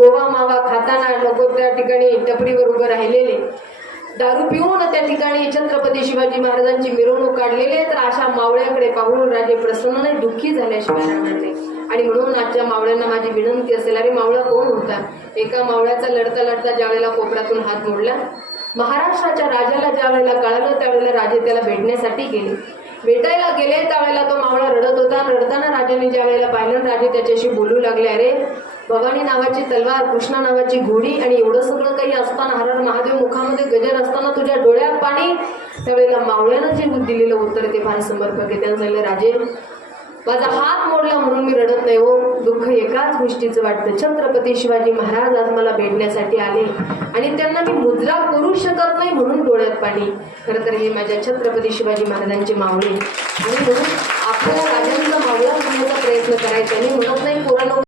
गोवा मावा खाताना नको त्या ठिकाणी टपरीवर उभं राहिलेले, दारू पिऊन त्या ठिकाणी छत्रपती शिवाजी महाराजांची मिरवणूक काढलेली, तर अशा मावळ्याकडे पाहून राजे प्रसन्न नाही, दुःखी झाल्याशिवाय राहणार नाही. आणि म्हणून आजच्या मावळ्यांना माझी विनंती असेल, अरे मावळा कोण होता? एका मावळ्याचा लढता लढता ज्यावेळेला कोपऱ्यातून हात मोडला, महाराष्ट्राच्या राजाला ज्यावेळेला कळालं त्यावेळेला राजे त्याला भेटण्यासाठी गेले. भेटायला गेले त्यावेळेला तो मावळा रडत होता. रडताना राजाने ज्या वेळेला पाहिलं, राजे त्याच्याशी बोलू लागले, अरे भवानी नावाची तलवार, कृष्णा नावाची घोडी आणि एवढं सगळं काही असताना, हर हर महादेव मुखामध्ये गजर असताना तुझ्या डोळ्यात पाणी. त्यावेळेला मावळ्यानं जे दिलेलं उत्तर ते फार समर्पक आहे. त्यानं सांगितलं, राजे माझा हात मोडला म्हणून मी रडत नाही हो, दुःख एकाच गोष्टीचं वाटतं, छत्रपती शिवाजी महाराज आज मला भेटण्यासाठी आले आणि त्यांना मी मुद्रा करू शकत नाही म्हणून डोळ्यात पाणी. खरं तर हे माझ्या छत्रपती शिवाजी महाराजांचे मावळे आणि म्हणून आपल्या राजांचा मावळा होण्याचा प्रयत्न करायचा. मी म्हणत नाही